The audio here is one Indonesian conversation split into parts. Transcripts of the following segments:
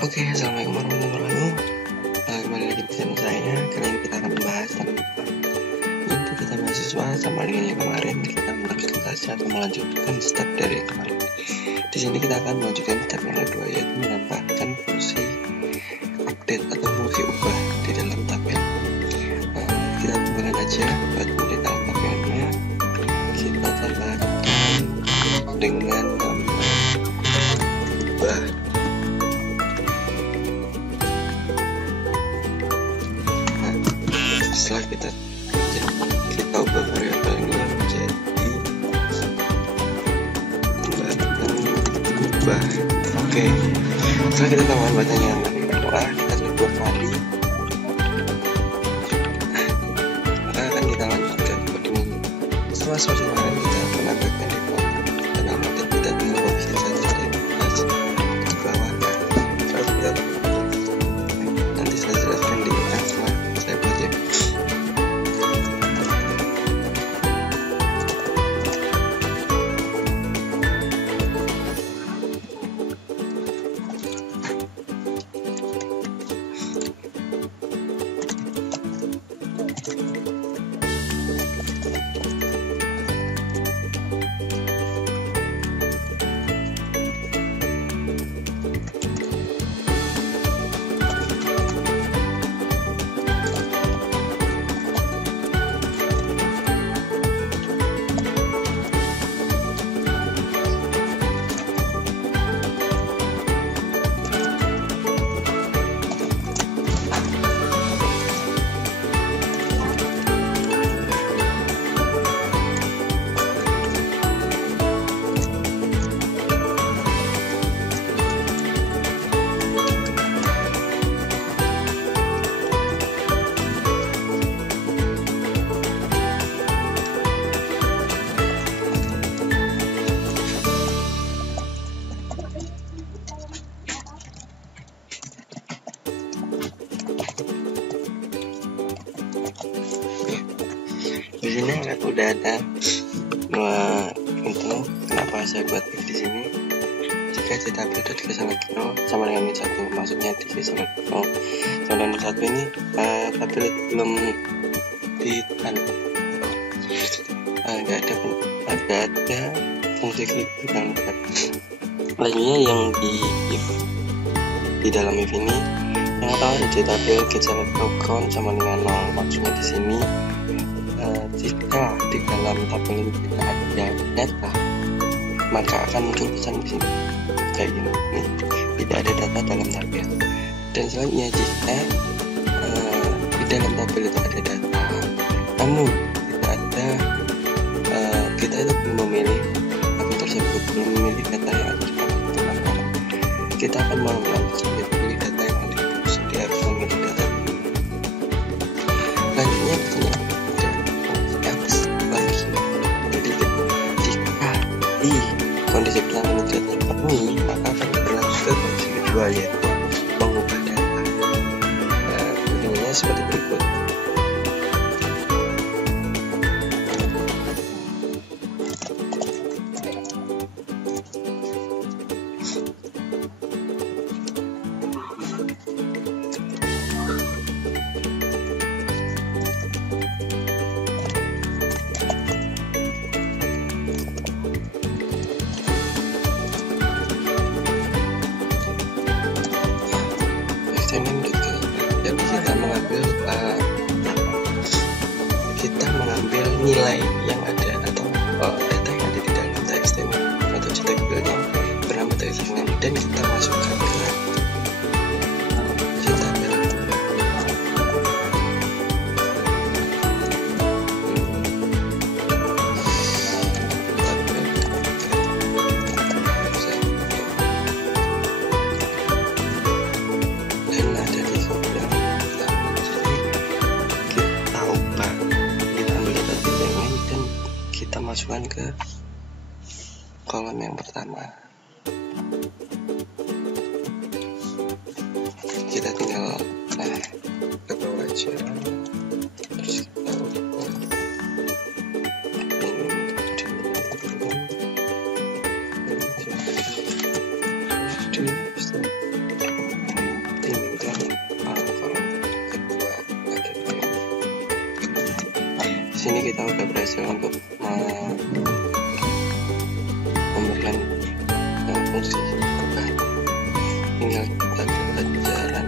Oke, assalamualaikum warahmatullahi wabarakatuh. Kembali lagi di channel saya. Kali ini kita akan membahas tentang inti kita mahasiswa sama dengan yang kemarin. Kita melanjutkan atau melanjutkan step dari yang kemarin. Di sini kita akan melanjutkan step yang kedua, yaitu menambahkan fungsi update atau fungsi ubah di dalam tabel. Kita tambahkan aja di dalam tabelnya. Kita tambahkan dengan nama ubah. Setelah kita ubah variabelnya menjadi ubah. Oke, setelah kita tambahkan bacanya yang kedua, kita klik 2 kali. Maka akan kita lanjutkan coding. Setelah seperti kemarin kita menambahkan default dan alamat kita tinggal opsi saja dan pas di bawah. Terus kita nanti saya jelaskan di setelah saya buat ya. Di sini udah ada itu kenapa saya buat di sini. Jika JTable sama dengan min 1, maksudnya di sama dengan min 1 ini tabel belum nggak ada fungsi klik dan lainnya yang di dalam if ini yang tahu ada JTable get sama dengan 0, maksudnya di sini jika di dalam tabel ini tidak ada data, maka akan muncul pesan di sini kayak gini. Nih, tidak ada data dalam tabel. Dan selanjutnya jika di dalam tabel itu ada data, namun tidak ada, kita itu belum memilih tabel tersebut, belum memilih data yang ada di dalam tabel, kita akan mengulang pilih data yang ada. Dia harus memilih data. Selanjutnya kita kondisi pertama ini terpenuhi, maka akan berlanjut ke kondisi kedua, yaitu mengubah data. Bentuknya seperti berikut. Kita mengambil nilai yang ada atau data yang ada di dalam teks atau JTable yang bernama teks dan kita masukkan ke JTable. Masukkan ke kolom yang pertama. Kita tinggal ke bawah aja, terus kita ubah ini sini kita udah berhasil untuk memberikan fungsi buka. Tinggal kita dapat jalan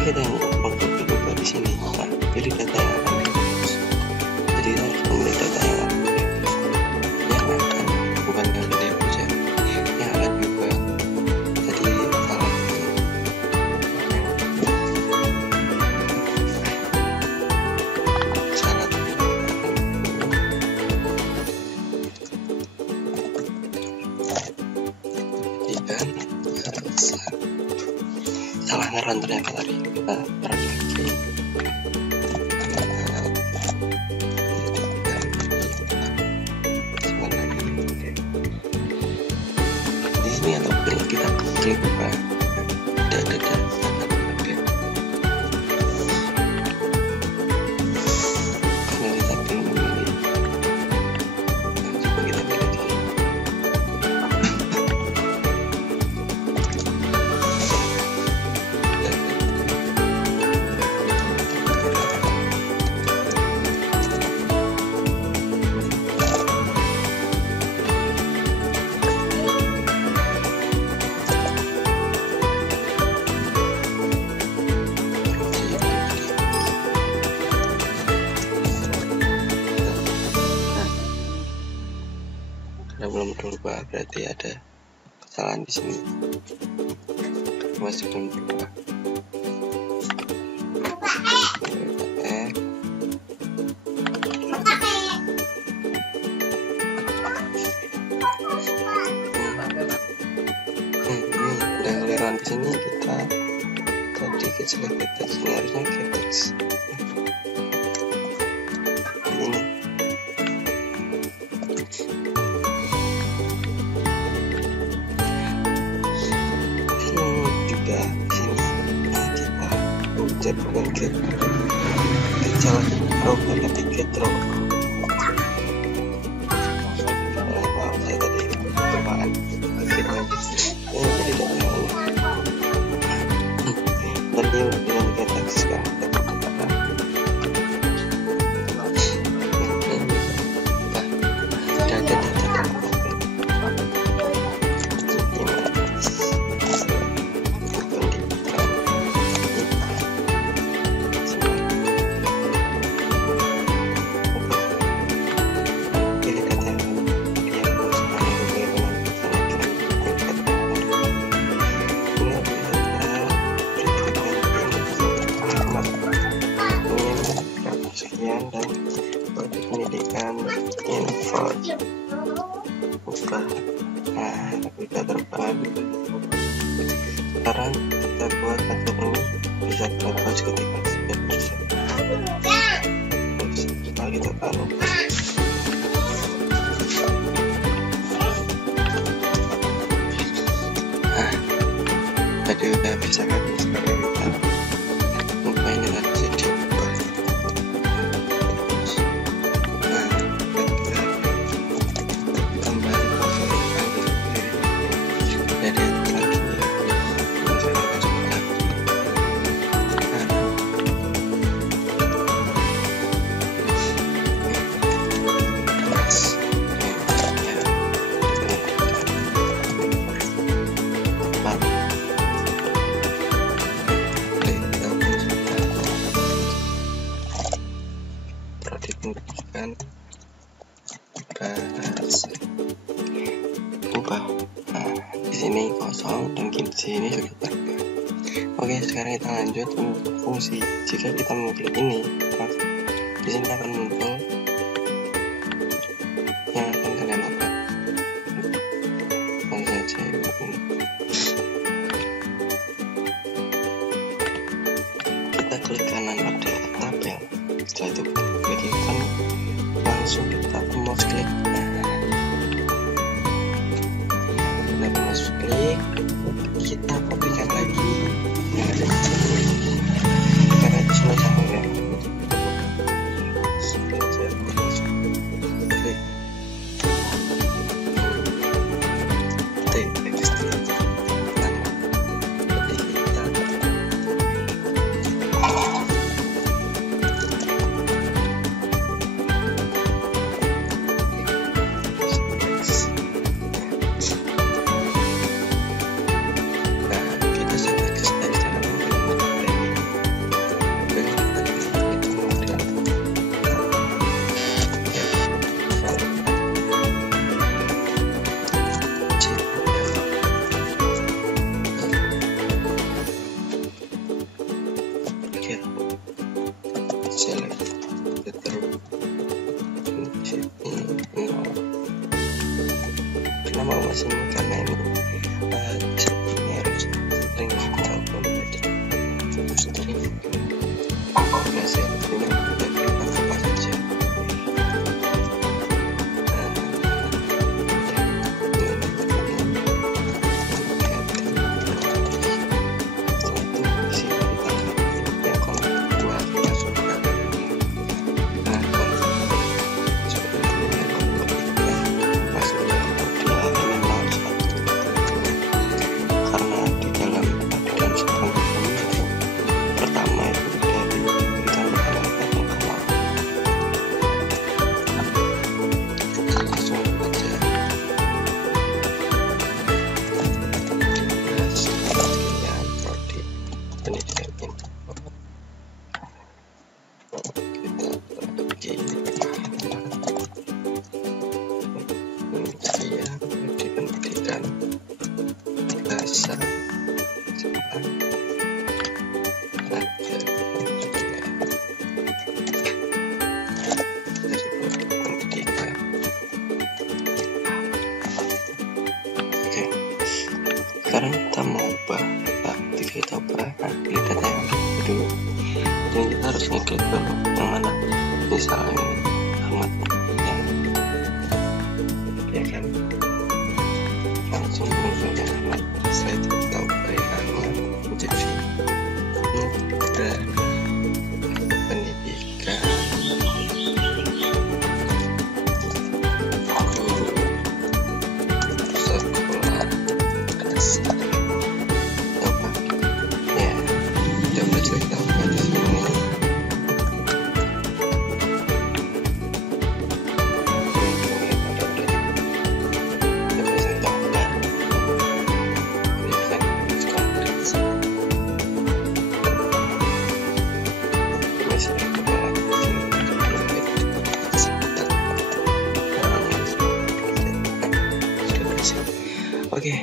kita yang untuk dibuka di sini. Nah, pilih data yang akan dihapus. Jadi kita harus memilih data yang akan bukan yang dihapus ya, yang akan dibuka. Jadi salah salah ngeran ternyata tadi. Kita tarik lagi. Di sini atau perlu kita klik buka. Data karena kita perlu memilih. Coba kita pilih dulu. Karena belum berubah, berarti ada kesalahan di sini. Masih belum berubah. Udah keliruan di sini. Kita tadi kecil teks, ini harusnya teks. Ini. Bukan get salah row tapi get row. Maaf saya tadi kelupaan get lagi. Jadi tadi dengan get teks sekarang dan pendidikan info buka. Nah, kita terbang. Sekarang kita buat kartu ini bisa terhapus ketika sudah bisa. Setelah kita taruh. Nah, tadi udah bisa kan? Sekarang kita lupa ini tadi jadi. Menggunakan bahasa ubah. Nah, di sini kosong dan di sini sudah terbuka. Oke, sekarang kita lanjut untuk fungsi. Jika kita mengklik ini, maka di sini akan muncul yang akan kalian dapat. Langsung saja kita klik kanan pada tabel. Setelah itu klik ikon, langsung kita mouse klik. nama mas ini karena ini harus sering walaupun jadi sering biasa ini apa saja. Sekarang kita mau ubah kita ubah di data yang dulu, dan kita harus ngeklik dulu yang mana, misalnya ini Selamat ya kan, langsung muncul yang Selamat. Setelah itu kita ubah yang menjadi mudah pendidikan Oke,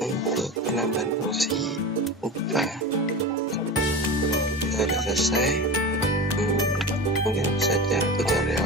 untuk penambahan fungsi ubah kita sudah selesai. Mungkin saja tutorial